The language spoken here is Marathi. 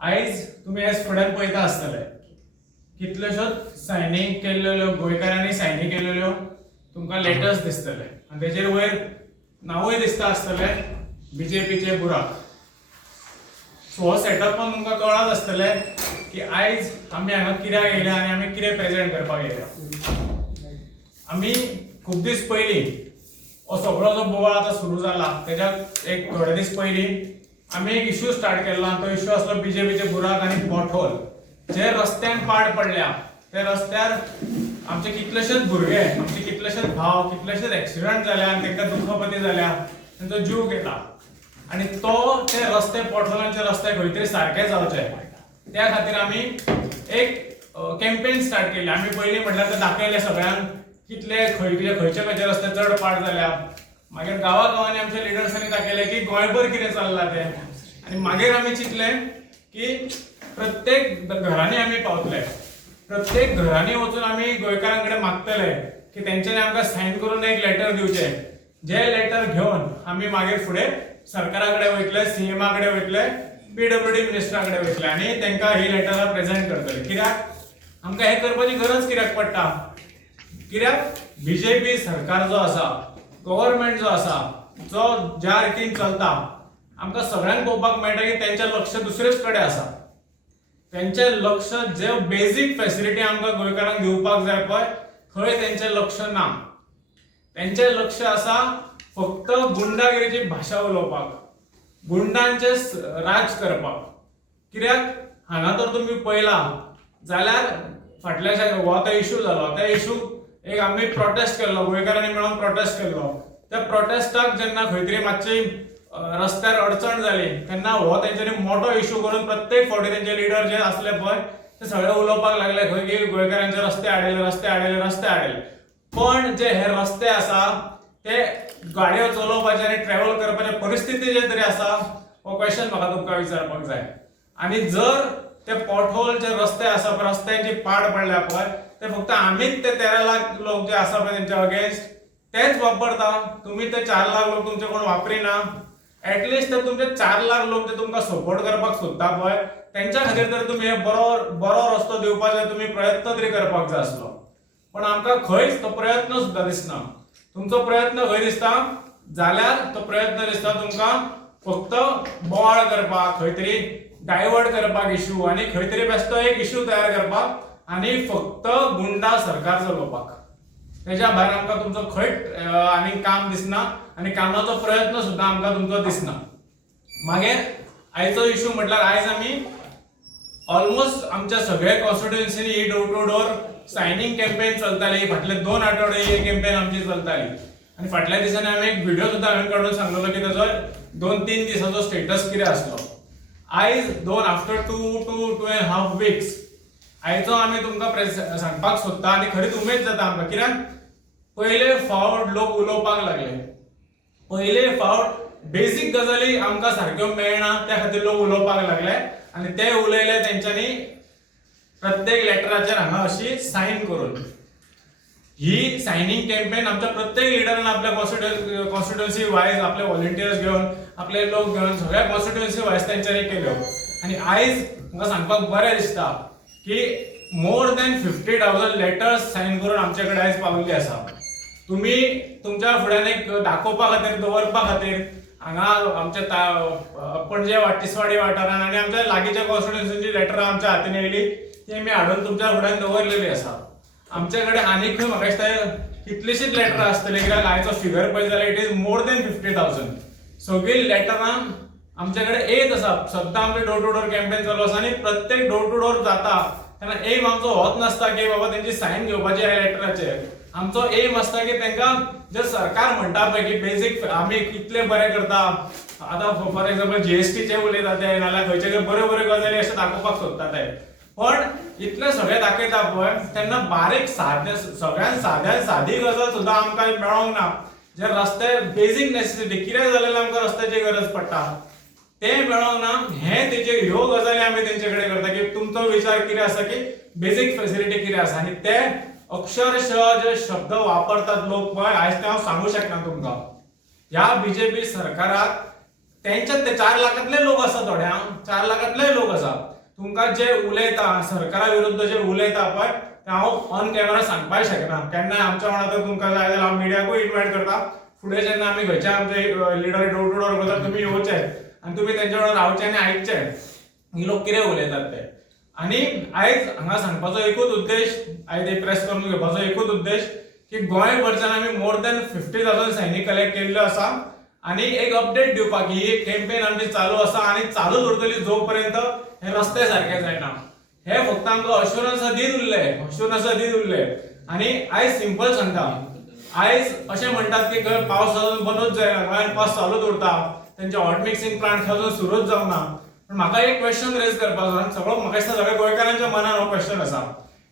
आयज तुम्ही आज फुड्यान पळयता आसतले कितल्योश्योच सायनी केल्ल्यो गोंयकारांनी सायनी केल्ल्यो तुमकां लेटर्स दिसतले आनी तेजेर वयर नांवूय दिसता आसतले बीजेपीचे बुराक. सो हो सेटअपान तुमकां कळत आसतले की आयज आमी हांगा कित्याक येयल्या आनी आमी कितें प्रेजेंट करपाक येयल्या. आमी खूब दीस पयलीं हो सगळो जो बोवाळ आतां सुरू जाला तेच्या एक थोडे दीस पयलीं आमी एक इश्यू स्टार्ट केल्लो आनी तो इश्यू आसलो बीजेपीचे बुराक आनी पॉटहोल. जे रस्त्यान पाड पडल्या त्या रस्त्यार आमचे कितलेशेच भुरगे, आमचे कितलेशेच भाव, कितलेशेच एक्सिडेंट जाल्या आनी तांकां दुखापती जाल्या, तांचो जीव गेला. आनी ते रस्ते पॉटहोलांचे रस्ते खंय तरी सारके जावचे त्या खातीर आमी एक कॅम्पेन स्टार्ट केल्ले. आमी पयलीं म्हटल्यार ते दाखयले सगळ्यांक कितले खंयचे रस्ते चड पाड जाल्या. मागीर गांवांनी आमच्या लिडर्सांनी दाखयले की गोंयभर कितें चल्लां तें. आनी मागीर आमी चिंतले की प्रत्येक घरांनी आमी पावतले, प्रत्येक घरांनी वचून आमी गोंयकारां कडेन मागतले की तेंच्यांनी आमकां सायन करून एक लेटर दिवचे. जे लेटर घेवन आमी मागीर फुडें सरकारा कडेन वयतले, सीएमा कडेन वयतले, पीडब्ल्यूडी मिनिस्टरा कडेन वयतले आनी तांकां ही लेटरां प्रेजेंट करतले. कित्याक आमकां हें करपाची गरज कित्याक पडटा? कित्याक बीजेपी सरकार जो आसा, गव्हर्नमेंट जो आसा, जो ज्या रितीन चलता, आमकां सगळ्यांक पळोवपाक मेळटा की तेंचें लक्ष दुसरेच कडेन आसा. तेंचें लक्ष जे बेसिक फॅसिलिटी आमकां गोंयकारांक दिवपाक जाय पळय थंय तेंचें लक्ष ना. तेंचें लक्ष आसा फक्त गुंडागिरीची भाशा उलोवपाक, गुंडांचे राज करपाक. कित्याक हांगा तर तुमी पळयला जाल्यार फाटल्याच्या हो तो इश्यू जालो, त्या इश्यूक एक आमी प्रोटेस्ट केल्लो, गोंयकारांनी मेळून प्रोटेस्ट केल्लो. त्या प्रोटेस्टाक जेन्ना खंय तरी मातशी रस्त्यार अडचण जाली तेन्ना हो तेंच्यांनी मोठो इश्यू करून प्रत्येक फावटी तेंचे लिडर जे आसले पळय ते सगळे उलोवपाक लागले खंय की गोंयकारांचे रस्ते आडयले. पण जे हे रस्ते आसा ते गाडयो चलोवपाचे आनी ट्रॅव्हल करपाचे परिस्थिती जे तरी आसा हो क्वेश्चन म्हाका तुमकां विचारपाक जाय. आनी जर ते पॉटहोल जे रस्ते आसा पळय, रस्त्यांची पाड पडल्या पळय, ते फक्त आमीच ते 13 लाख लोक जे आसा पळय तेंच्या अगेन्स्ट तेच वापरता. तुम्ही ते 4 लाख लोक तुमचे कोण वापरिना. ऍटलिस्ट ते तुमचे 4 लाख लोक जे तुमकां सपोर्ट करपाक सोदता पळय तेंच्या खातीर तर तुम्ही हे बरो रस्तो दिवपाचे तुम्ही प्रयत्न तरी करपाक जाय आसलो. पण आमकां खंयच तो प्रयत्न सुद्दां दिसना. तुमचो प्रयत्न खंय दिसता जाल्यार तो प्रयत्न दिसता तुमकां फक्त बोवाळ करपाक, खंय तरी डायवर्ट करपाक इश्यू आनी खंय तरी बेश्टो एक इश्यू तयार करपाक आनी फक्त गुंडा सरकार चलोवपाक. तेच्या भायर आमकां तुमचो खंयच आनी काम दिसना आनी कामाचो प्रयत्न सुद्दां आमकां तुमचो दिसना. मागीर आयचो इश्यू म्हटल्यार आयज आमी ऑलमोस्ट आमच्या सगळ्या कॉन्स्टिट्युएन्सीनी ही door to door signing campaign चलताली. फाटले 2 आठवडे ही कॅम्पेन आमची चलताली आनी फाटल्या दिसांनी आमी एक व्हिडिओ सुद्दां हांवें काडून सांगलेलो की तेजो 2-3 दिसाचो स्टेटस कितें आसलो. आयज आफ्टर 2.5 वीक्स आयचो आमी तुमकां सांगपाक सोदता आनी खरीच उमेद जाता आमकां. कित्याक पयले फावट लोक उलोवपाक लागले, पयले फावट बेसिक गजाली आमकां सारक्यो मेळना त्या खातीर लोक उलोवपाक लागले आनी ते उलयले तेंच्यांनी प्रत्येक लेटराचेर हांगा अशी सायन करून. ही सायनिंग कॅम्पेन आमच्या प्रत्येक लिडरान आपल्या कॉन्स्टिट्युएन्सी वायज आपले व्हॉलंटियर्स घेवन, आपले लोक घेवन सगळ्या कॉन्स्टिट्युएन्सी वायज तेंच्यांनी केल्यो. आनी आयज म्हाका सांगपाक बरें दिसता की मोर दॅन 50,000 लेटर्स सायन करून आमचे कडेन आयज पाविल्ले आसा. तुम्ही तुमच्या फुड्यान एक दाखोवपा खातीर, दवरपा खातीर हांगा आमच्या पणजे तिसवाडी वाठारान आनी आमच्या लागींच्या कॉन्स्टिट्युएन्सीची लेटरां आमच्या हातीन येयली ती आमी हाडून तुमच्या फुड्यान दवरलेली आसा. आमचे कडेन आनीकूय म्हाका दिसता कितलीशीच लेटरां आसतली कित्याक आयचो फिगर पळयत जाल्यार इट इज मोर दॅन 50,000. सगळी लेटरां आमचे कडेन येत आसा. सद्दां आमचे डोर टू डोर कॅम्पेन चालू आसा आनी प्रत्येक डोर टू डोर जाता तेन्ना एम आमचो होच नासता की बाबा तेंची सायन घेवपाची ह्या लेटराचेर. आमचो एम आसता की तांकां जे सरकार म्हणटा पळय की बेसिक आमी कितले बरें करता, आतां फॉर एक्झाम्पल जीएसटीचे उलयता ते नाल्यार खंयचे बऱ्यो गजाली अशें दाखोवपाक सोदता ते. पण इतले सगळे दाखयता पळय तेन्ना बारीक सगळ्यान सादी गजाल सुद्दां आमकां मेळोंक ना. जे रस्ते बेसिक नेसेसिटी कितें जालें आमकां रस्त्याची गरज पडटा ते मेळोंक ना. हे तेजे ह्यो गजाली आमी तेंचे कडेन करता की तुमचो विचार कितें आसा की बेसिक फॅसिलिटी कितें आसा. आनी ते अक्षरशः जे शब्द वापरतात लोक पळय आयज ते हांव सांगू शकना तुमकां. ह्या बीजेपी सरकाराक त्यांच्यात ते 4 लाखातले लोक असतात थोड्या 4 लाखातले लोक असतात तुमका जे उलयता सरकारा विरुद्ध जे उलयता पळय ते हांव ऑन कॅमेरा सांगपाक शकना केन्ना आमच्या वांगडा तर तुमकां जाय जाल्यार हांव मिडियाकूय इन्वायट करता फुडें जेन्ना आमी खंयचे आमचे लिडर डोर टू डोर करता तुमी येवचे आनी तुमी तेंच्या वांगडा रावचे आनी आयकचे ही लोक कितें उलयतात ते आनी आयज हांगा सांगपाचो एकूच उद्देश आयज एक प्रेस करून घेवपाचो एकूच उद्देश की गोंय भरच्यान आमी मोर दॅन 50,000 सैनीक कलेक्ट केल्ले आसा आनी एक अपडेट दिवपाक ही एक कॅम्पेन आमची चालू आसा आनी चालूच उरतली जो पर्यंत हे रस्ते सारके जायना हे फक्त आमकां अश्युरन्स दीत उरले आनी आयज सिंपल सांगता आयज अशें म्हणटात की पावस अजून बंदूच जायना गोंयांत पावस चालूच उरता तेंचे हॉट मिक्सिंग प्लांट अजून सुरूच जावना पण म्हाका एक क्वेश्चन रेज करपाचो सगळो म्हाका दिसता सगळ्या गोंयकारांच्या मनान हो क्वेश्चन आसा